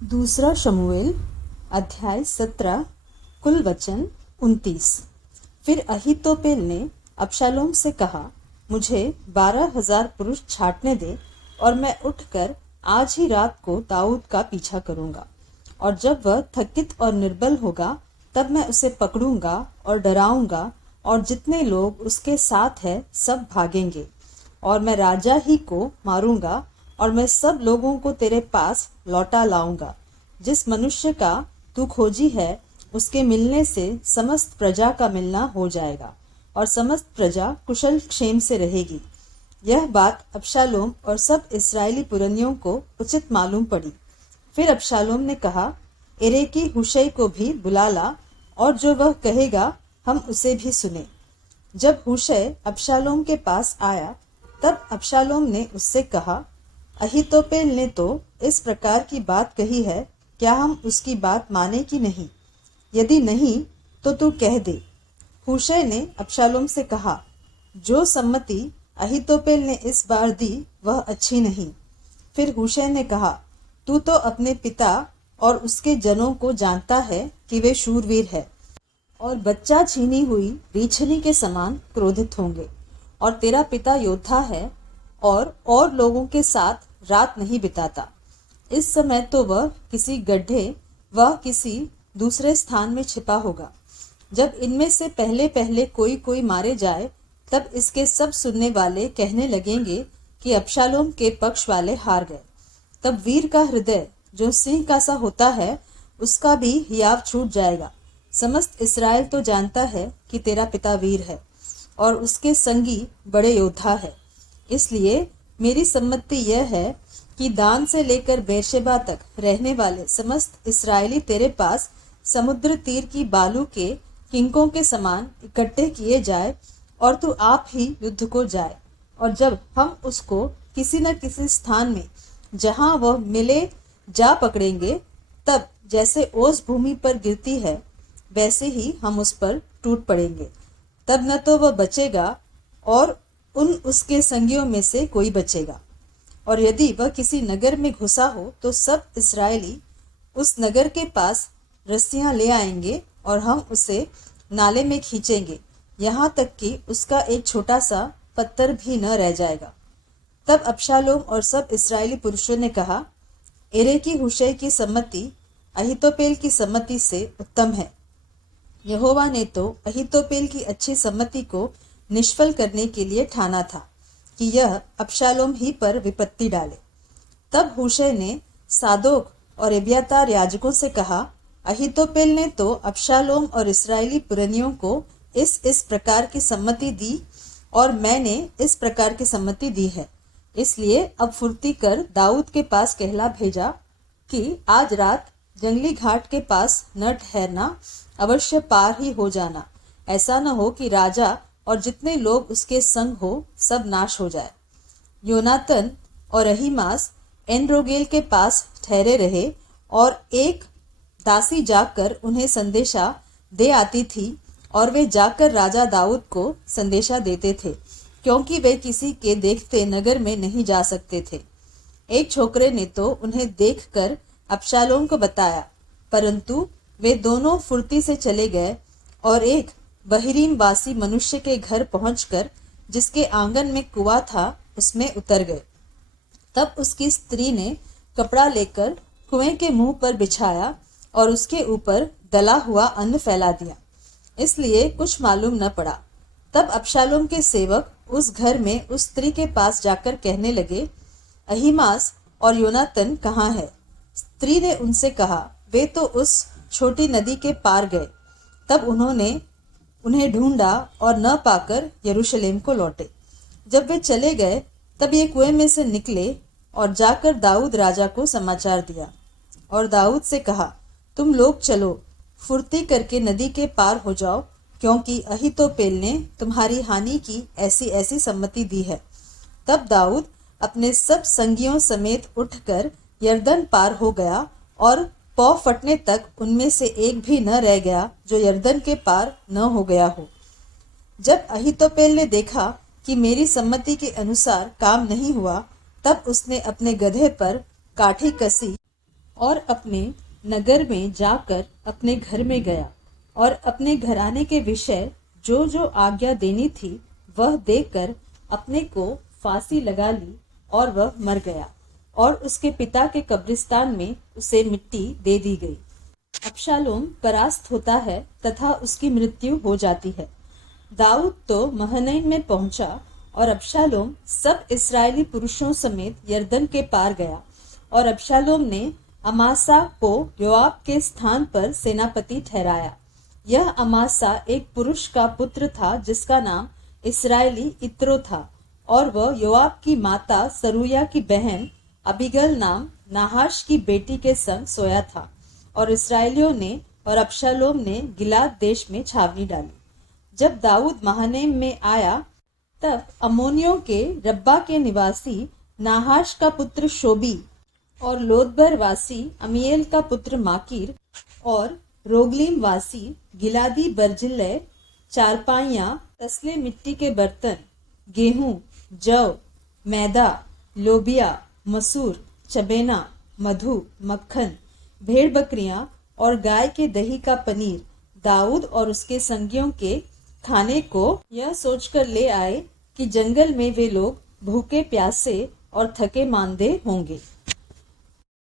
दूसरा शमूएल अध्याय 17 कुल वचन 29। फिर अहीतोपेल ने अबशालोम से कहा, मुझे 12,000 पुरुष छांटने दे और मैं उठकर आज ही रात को दाऊद का पीछा करूंगा, और जब वह थकित और निर्बल होगा तब मैं उसे पकड़ूंगा और डराऊंगा, और जितने लोग उसके साथ है सब भागेंगे, और मैं राजा ही को मारूंगा, और मैं सब लोगों को तेरे पास लौटा लाऊंगा। जिस मनुष्य का तू खोजी है उसके मिलने से समस्त प्रजा का मिलना हो जाएगा, और समस्त प्रजा कुशल क्षेम से रहेगी। यह बात अबशालोम और सब इस्राएली पुरनियों को उचित मालूम पड़ी। फिर अबशालोम ने कहा, एरेकी हुशै को भी बुला ला, और जो वह कहेगा हम उसे भी सुने। जब हुशै अबशालोम के पास आया तब अबशालोम ने उससे कहा, अहीतोपेल ने तो इस प्रकार की बात कही है, क्या हम उसकी बात माने कि नहीं? यदि नहीं तो तू कह दे। हुशै ने अबशालोम से कहा, जो सम्मति अहीतोपेल ने इस बार दी वह अच्छी नहीं। फिर हुशै ने कहा, तू तो अपने पिता और उसके जनों को जानता है कि वे शूरवीर है और बच्चा छीनी हुई रीछनी के समान क्रोधित होंगे, और तेरा पिता योद्धा है और लोगों के साथ रात नहीं बिताता। इस समय तो वह किसी गड्ढे व किसी दूसरे स्थान में छिपा होगा। जब इनमें से पहले पहले कोई कोई मारे जाए तब इसके सब सुनने वाले कहने लगेंगे कि अबशालोम के पक्ष वाले हार गए। तब वीर का हृदय जो सिंह का सा होता है उसका भी हियाव छूट जाएगा। समस्त इस्राएल तो जानता है कि तेरा पिता वीर है और उसके संगी बड़े योद्धा है। इसलिए मेरी सम्मति यह है कि दान से लेकर बेरशेबा तक रहने वाले समस्त इस्राएली तेरे पास समुद्र तीर की बालू के किंकों के समान इकट्ठे किए जाए, और तू आप ही युद्ध को जाए। और जब हम उसको किसी न किसी स्थान में जहां वह मिले जा पकड़ेंगे, तब जैसे ओस भूमि पर गिरती है वैसे ही हम उस पर टूट पड़ेंगे। तब न तो वह बचेगा और उन उसके संगियों में से कोई बचेगा। और यदि वह किसी नगर में घुसा हो तो सब इस्राएली उस नगर के पास रस्सियां ले आएंगे और हम उसे नाले में खींचेंगे, यहाँ तक कि उसका एक छोटा सा पत्थर भी न रह जाएगा। तब अबशालोम और सब इस्राएली पुरुषों ने कहा, एरेकी हुशै की सम्मति अहीतोपेल की सम्मति से उत्तम है। यहोवा ने तो अहीतोपेल की अच्छी सम्मति को निष्फल करने के लिए ठाना था कि यह अबशालोम ही पर विपत्ति डाले। तब हुशै ने सादोक और एब्यातार याजकों से कहा, अहीतोपेल ने तो अबशालोम और इस्राएली पुरनियों को इस प्रकार की सम्मति दी, और मैंने इस प्रकार की सम्मति दी है। इसलिए अब फुर्ती कर दाऊद के पास कहला भेजा कि आज रात जंगली घाट के पास न ठहरना, अवश्य पार ही हो जाना। ऐसा न हो कि राजा और जितने लोग उसके संग हो सब नाश हो जाए। योनातन और अहीमास एनरोगेल के पास ठहरे रहे, और एक दासी जाकर उन्हें संदेशा दे आती थी, और वे जाकर राजा दाऊद को संदेशा देते थे, क्योंकि वे किसी के देखते नगर में नहीं जा सकते थे। एक छोकरे ने तो उन्हें देखकर अबशालोम को बताया, परंतु वे दोनों फुर्ती से चले गए और एक बहरीन वासी मनुष्य के घर पहुंचकर जिसके आंगन में कुआं था उसमें उतर गए। तब उसकी स्त्री ने कपड़ा लेकर कुएं के मुंह पर बिछाया और उसके ऊपर दला हुआ अन्न फैला दिया, इसलिए कुछ मालूम न पड़ा। तब अबशालोम के सेवक उस घर में उस स्त्री के पास जाकर कहने लगे, अहीमास और योनातन कहाँ है? स्त्री ने उनसे कहा, वे तो उस छोटी नदी के पार गए। तब उन्होंने उन्हें ढूंढा और न पाकर यरूशलेम को लौटे। जब वे चले गए तब ये कुएं में से निकले और जाकर दाऊद राजा को समाचार दिया, और दाऊद से कहा, तुम लोग चलो, फुर्ती करके नदी के पार हो जाओ, क्योंकि अहीतोपेल ने तुम्हारी हानि की ऐसी ऐसी सम्मति दी है। तब दाऊद अपने सब संगियों समेत उठकर यरदन पार हो गया, और पौ फटने तक उनमें से एक भी न रह गया जो यरदन के पार न हो गया हो। जब अहीतोपेल ने देखा कि मेरी सम्मति के अनुसार काम नहीं हुआ, तब उसने अपने गधे पर काठी कसी और अपने नगर में जाकर अपने घर में गया और अपने घराने के विषय जो जो आज्ञा देनी थी वह देकर अपने को फांसी लगा ली और वह मर गया और उसके पिता के कब्रिस्तान में उसे मिट्टी दे दी गई। अबशालोम परास्त होता है तथा उसकी मृत्यु हो जाती है। दाऊद तो महनईम में पहुंचा और अबशालोम सब इस्राएली पुरुषों समेत यरदन के पार गया और अबशालोम ने अमासा को योआब के स्थान पर सेनापति ठहराया। यह अमासा एक पुरुष का पुत्र था जिसका नाम इस्राएली इत्रो था और वह योआब की माता सरूया की बहन अबीगल नाम नाहाश की बेटी के संग सोया था। और इस्राएलियों ने और अबशालोम ने गिलाद देश में छावनी डाली। जब दाऊद महनईम में आया तब अम्मोनियों के रब्बा के निवासी नाहाश का पुत्र शोबी और लोदबर वासी अमीएल का पुत्र माकीर और रोगलीम वासी गिलादी बर्जिल्लै चारपाइयाँ, तसले मिट्टी के बर्तन, गेहूं, जौ, मैदा, लोबिया, मसूर, चबेना, मधु, मक्खन, भेड़ बकरियां और गाय के दही का पनीर दाऊद और उसके संगियों के खाने को यह सोचकर ले आए कि जंगल में वे लोग भूखे प्यासे और थके मांदे होंगे।